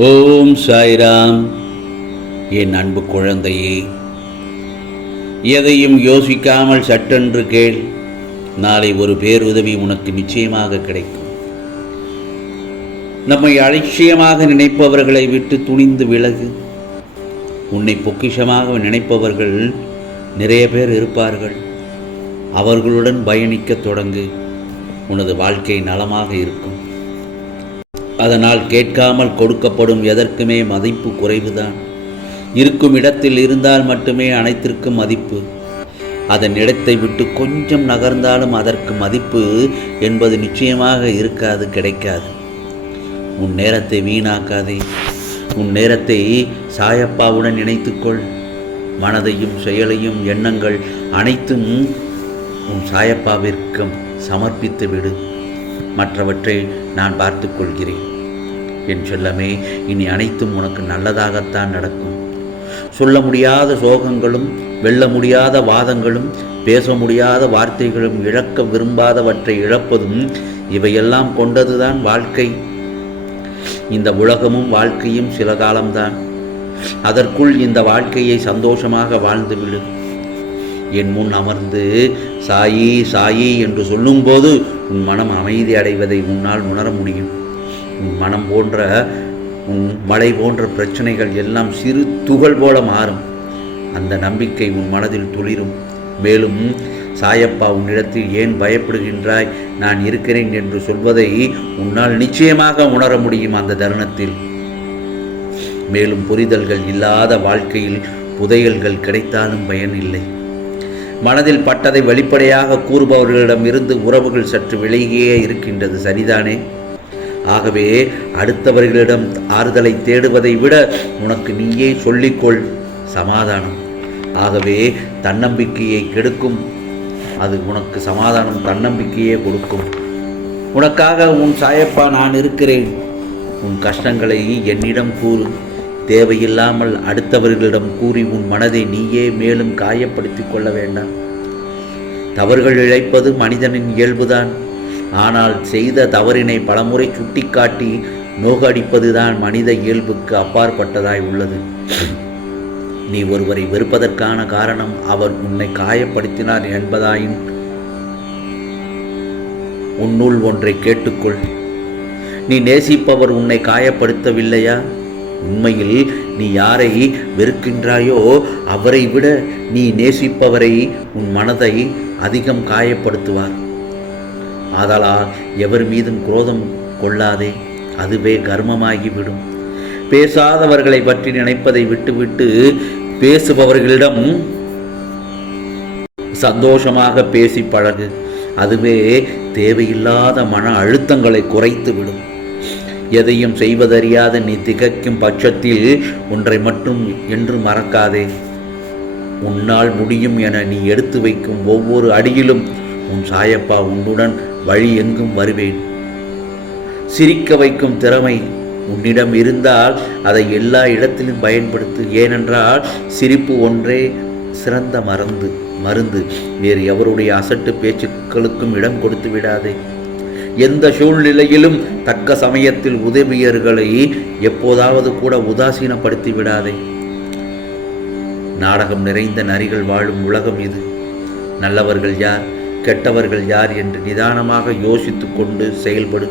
ஓம் சாய்ராம். என் அன்பு குழந்தையே, எதையும் யோசிக்காமல் சட்டென்று கேள். நாளை ஒரு பேருதவி உனக்கு நிச்சயமாக கிடைக்கும். நம்மை அலட்சியமாக நினைப்பவர்களை விட்டு துணிந்து விலகு. உன்னை பொக்கிஷமாக நினைப்பவர்கள் நிறைய பேர் இருப்பார்கள். அவர்களுடன் பயணிக்க தொடங்கு. உனது வாழ்க்கை நலமாக இருக்கும். அதனால் கேட்காமல் கொடுக்கப்படும் எதற்குமே மதிப்பு குறைவுதான். இருக்கும் இடத்தில் இருந்தால் மட்டுமே அனைத்திற்கும் மதிப்பு. அதன் இடத்தை விட்டு கொஞ்சம் நகர்ந்தாலும் அதற்கு மதிப்பு என்பது நிச்சயமாக இருக்காது, கிடைக்காது. உன் நேரத்தை வீணாக்காதே. உன் நேரத்தை சாயப்பாவுடன் இணைத்துக்கொள். மனதையும் செயலையும் எண்ணங்கள் அனைத்தும் உன் சாயப்பாவிற்கு சமர்ப்பித்து விடு. மற்றவற்றை நான் பார்த்து கொள்கிறேன். என் செல்லமே, இனி அனைத்தும் உனக்கு நல்லதாகத்தான் நடக்கும். சொல்ல முடியாத சோகங்களும், வெல்ல முடியாத வாதங்களும், பேச முடியாத வார்த்தைகளும், இழக்க விரும்பாதவற்றை இழப்பதும், இவையெல்லாம் கொண்டதுதான் வாழ்க்கை. இந்த உலகமும் வாழ்க்கையும் சில காலம்தான். அதற்குள் இந்த வாழ்க்கையை சந்தோஷமாக வாழ்ந்துவிடு. என் முன் அமர்ந்து சாயி சாயி என்று சொல்லும்போது உன் மனம் அமைதி அடைவதை உன்னால் உணர முடியும். உன் மனம் போன்ற, உன் மழை போன்ற பிரச்சனைகள் எல்லாம் சிறு துகள் போல மாறும். அந்த நம்பிக்கை உன் மனதில் துளிரும். மேலும் சாயப்பா உன்னிடத்தில் ஏன் பயப்படுகின்றாய், நான் இருக்கிறேன் என்று சொல்வதை உன்னால் நிச்சயமாக உணர முடியும் அந்த தருணத்தில். மேலும் புரிதல்கள் இல்லாத வாழ்க்கையில் புதையல்கள் கிடைத்தாலும் பயன் இல்லை. மனதில் பட்டதை வெளிப்படையாக கூறுபவர்களிடம் இருந்து உறவுகள் சற்று விலகியே இருக்கின்றது, சரிதானே? ஆகவே அடுத்தவர்களிடம் ஆறுதலை தேடுவதை விட உனக்கு நீயே சொல்லிக்கொள் சமாதானம். ஆகவே தன்னம்பிக்கையை கெடுக்கும் அது உனக்கு சமாதானம், தன்னம்பிக்கையே கொடுக்கும். உனக்காக உன் சாயப்பா நான் இருக்கிறேன். உன் கஷ்டங்களை என்னிடம் கூறு. தேவையில்லாமல் அடுத்தவர்களிடம் கூறி உன் மனதை நீயே மேலும் காயப்படுத்தி கொள்ள வேண்டாம். தவறுகள் இழைப்பது மனிதனின் இயல்புதான். ஆனால் செய்த தவறினை பலமுறை சுட்டிக்காட்டி நோகடிப்பதுதான் மனித இயல்புக்கு அப்பாற்பட்டதாய் உள்ளது. நீ ஒருவரை வெறுப்பதற்கான காரணம் அவர் உன்னை காயப்படுத்தினார் என்பதாயின் உன்னுள் ஒன்றை கேட்டுக்கொள். நீ நேசிப்பவர் உன்னை காயப்படுத்தவில்லையா? உண்மையில் நீ யாரை வெறுக்கின்றாயோ அவரை விட நீ நேசிப்பவரை உன் மனதை அதிகம் காயப்படுத்துவார். ஆதலால் எவர் மீதும் குரோதம் கொள்ளாதே, அதுவே கர்மமாகிவிடும். பேசாதவர்களை பற்றி நினைப்பதை விட்டுவிட்டு பேசுபவர்களிடம் சந்தோஷமாக பேசி பழகு. அதுவே தேவையில்லாத மன அழுத்தங்களை குறைத்து விடும். எதையும் செய்வதறியாத நீ திகைக்கும் பட்சத்தில் ஒன்றை மட்டும் என்று மறக்காதே. உன்னால் முடியும் என நீ எடுத்து வைக்கும் ஒவ்வொரு அடியிலும் உன் சாயப்பா உன்னுடன் வழி எங்கும் வருவேன். சிரிக்க வைக்கும் திறமை உன்னிடம் இருந்தால் அதை எல்லா இடத்திலும் பயன்படுத்து. ஏனென்றால் சிரிப்பு ஒன்றே சிறந்த மருந்து. வேறு எவருடைய அசட்டு பேச்சுக்களுக்கும் இடம் கொடுத்து விடாதே. எந்த சூழ்நிலையிலும் தக்க சமயத்தில் உதவியர்களை எப்போதாவது கூட உதாசீனப்படுத்தி விடாதே. நாடகம் நிறைந்த நரிகள் வாழும் உலகம் இது. நல்லவர்கள் யார், கெட்டவர்கள் யார் என்று நிதானமாக யோசித்து கொண்டு செயல்படு.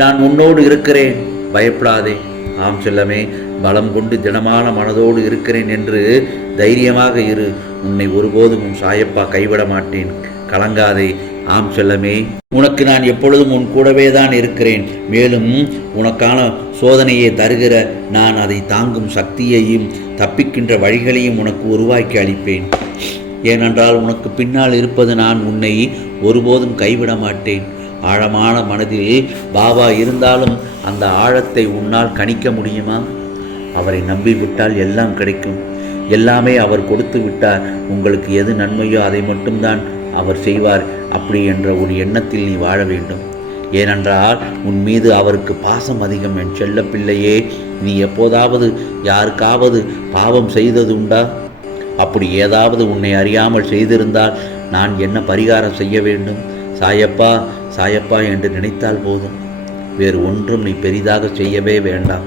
நான் உன்னோடு இருக்கிறேன், பயப்படாதே. ஆம் செல்லமே, பலம் கொண்டு திடமான மனதோடு இருக்கிறேன் என்று தைரியமாக இரு. உன்னை ஒருபோதும் உன் சாயப்பா கைவிட மாட்டேன், கலங்காதே. ஆம் செல்லமே, உனக்கு நான் எப்பொழுதும் உன் கூடவே தான் இருக்கிறேன். மேலும் உனக்கான சோதனையை தருகிற நான் அதை தாங்கும் சக்தியையும் தப்பிக்கின்ற வழிகளையும் உனக்கு உருவாக்கி அளிப்பேன். ஏனென்றால் உனக்கு பின்னால் இருப்பது நான். உன்னை ஒருபோதும் கைவிட மாட்டேன். ஆழமான மனதில் பாபா இருந்தாலும் அந்த ஆழத்தை உன்னால் கணிக்க முடியுமா? அவரை நம்பிவிட்டால் எல்லாம் கிடைக்கும். எல்லாமே அவர் கொடுத்து விட்டார். உங்களுக்கு எது நன்மையோ அதை மட்டும்தான் அவர் செய்வார். அப்படி என்ற ஒரு எண்ணத்தில் நீ வாழ வேண்டும். ஏனென்றால் உன் மீது அவருக்கு பாசம் அதிகம். என் செல்ல பிள்ளையே, நீ எப்போதாவது யாருக்காவது பாவம் செய்தது உண்டா? அப்படி ஏதாவது உன்னை அறியாமல் செய்திருந்தால் நான் என்ன பரிகாரம் செய்ய வேண்டும்? சாயப்பா சாயப்பா என்று நினைத்தால் போதும். வேறு ஒன்றும் நீ பெரிதாக செய்யவே வேண்டாம்.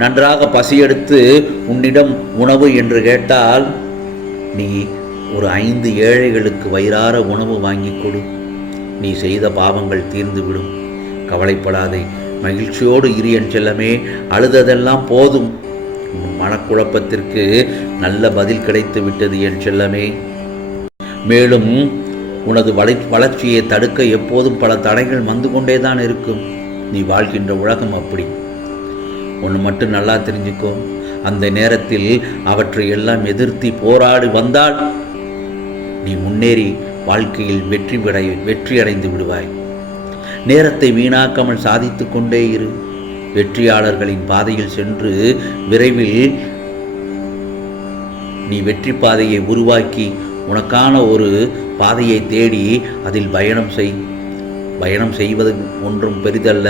நன்றாக பசியெடுத்து உன்னிடம் உணவு என்று கேட்டால் நீ ஒரு 5 ஏழைகளுக்கு வயிறார உணவு வாங்கி கொடு. நீ செய்த பாவங்கள் தீர்ந்துவிடும். கவலைப்படாதே, மகிழ்ச்சியோடு இரு என் செல்லமே. அழுததெல்லாம் போதும். உன் மனக்குழப்பத்திற்கு நல்ல பதில் கிடைத்து விட்டது என் செல்லமே. மேலும் உனது வளர்ச்சியை தடுக்க எப்போதும் பல தடைகள் வந்து கொண்டேதான் இருக்கும். நீ வாழ்கின்ற உலகம் அப்படி. ஒன்று மட்டும் நல்லா தெரிஞ்சுக்கோ, அந்த நேரத்தில் அவற்றை எல்லாம் எதிர்த்து போராடி வந்தால் நீ முன்னேறி வாழ்க்கையில் வெற்றி அடைந்து விடுவாய். நேரத்தை வீணாக்காமல் சாதித்து கொண்டே இரு. வெற்றியாளர்களின் பாதையில் சென்று விரைவில் நீ வெற்றி பாதையை உருவாக்கி உனக்கான ஒரு பாதையை தேடி அதில் பயணம் செய்வது ஒன்றும் பெரிதல்ல.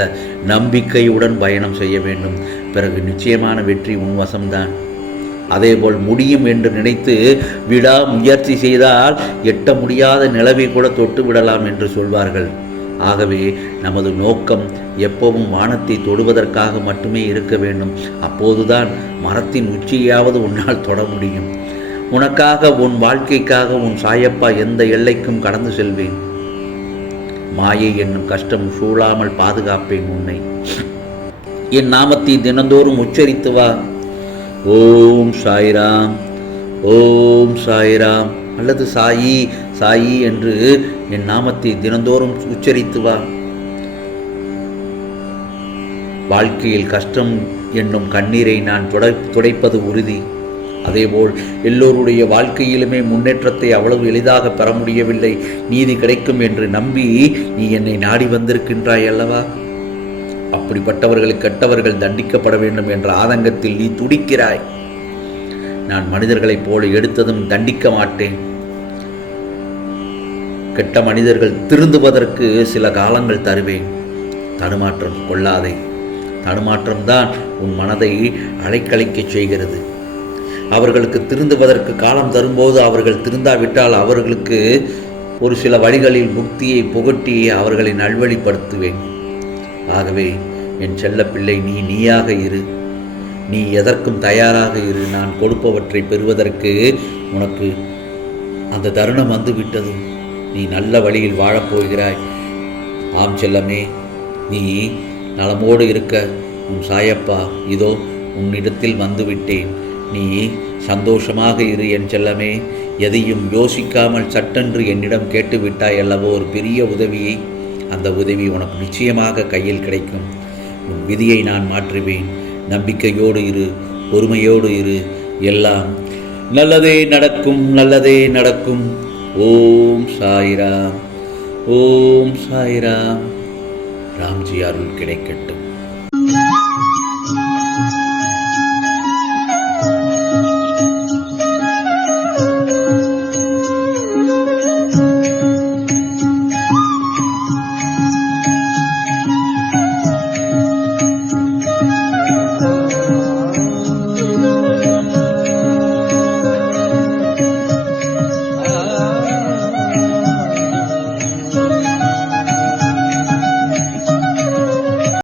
நம்பிக்கையுடன் பயணம் செய்ய வேண்டும். பிறகு நிச்சயமான வெற்றி உன் வசம்தான். அதேபோல் முடியும் என்று நினைத்து விடா முயற்சி செய்தால் எட்ட முடியாத நிலவை கூட தொட்டு விடலாம் என்று சொல்வார்கள். ஆகவே நமது நோக்கம் எப்பவும் வானத்தை தொடுவதற்காக மட்டுமே இருக்க வேண்டும். அப்போதுதான் மரத்தின் உச்சியாவது உன்னால் தொட முடியும். உனக்காக, உன் வாழ்க்கைக்காக உன் சாயப்பா எந்த எல்லைக்கும் கடந்து செல்வேன். மாயை என்னும் கஷ்டம் சூழாமல் பாதுகாப்பேன் உன்னை. என் நாமத்தை தினந்தோறும் உச்சரித்து வா. ஓம் சாய்ராம், ஓம் சாய்ராம் அல்லது சாயி சாயி என்று என் நாமத்தை தினந்தோறும் உச்சரித்து வா. வாழ்க்கையில் கஷ்டம் என்னும் கண்ணீரை நான் துடைப்பது உறுதி. அதேபோல் எல்லோருடைய வாழ்க்கையிலுமே முன்னேற்றத்தை அவ்வளவு எளிதாக பெற முடியவில்லை. நீதி கிடைக்கும் என்று நம்பி நீ என்னை நாடி வந்திருக்கின்றாய் அல்லவா? அப்படிப்பட்டவர்கள், கெட்டவர்கள் தண்டிக்கப்பட வேண்டும் என்ற ஆதங்கத்தில் நீ துடிக்கிறாய். நான் மனிதர்களைப் போல எடுத்ததும் தண்டிக்க மாட்டேன். கெட்ட மனிதர்கள் திருந்துவதற்கு சில காலங்கள் தருவேன். தடுமாற்றம் கொள்ளாதே. தடுமாற்றம்தான் உன் மனதை அலைக்கழிக்கச் செய்கிறது. அவர்களுக்கு திருந்துவதற்கு காலம் தரும்போது அவர்கள் திருந்தாவிட்டால் அவர்களுக்கு ஒரு சில வழிகளில் முக்தியை புகட்டி அவர்களை நல்வழிப்படுத்துவேன். ஆகவே என் செல்ல பிள்ளை, நீயாக இரு. நீ எதற்கும் தயாராக இரு. நான் கொடுப்பவற்றை பெறுவதற்கு உனக்கு அந்த தருணம் வந்துவிட்டது. நீ நல்ல வழியில் வாழப்போகிறாய். ஆம் செல்லமே, நீ நலமோடு இருக்க உன் சாயப்பா இதோ உன்னிடத்தில் வந்துவிட்டேன். நீ சந்தோஷமாக இரு என் செல்லமே. எதையும் யோசிக்காமல் சட்டென்று என்னிடம் கேட்டுவிட்டாய் அல்லவோ ஒரு பெரிய உதவியை. அந்த உதவி உனக்கு நிச்சயமாக கையில் கிடைக்கும். உன் விதியை நான் மாற்றுவேன். நம்பிக்கையோடு இரு, பொறுமையோடு இரு. எல்லாம் நல்லதே நடக்கும், நல்லதே நடக்கும். ஓம் சாய்ராம், ஓம் சாய்ராம். ராம்ஜி அருள் கிடைக்கட்டும்.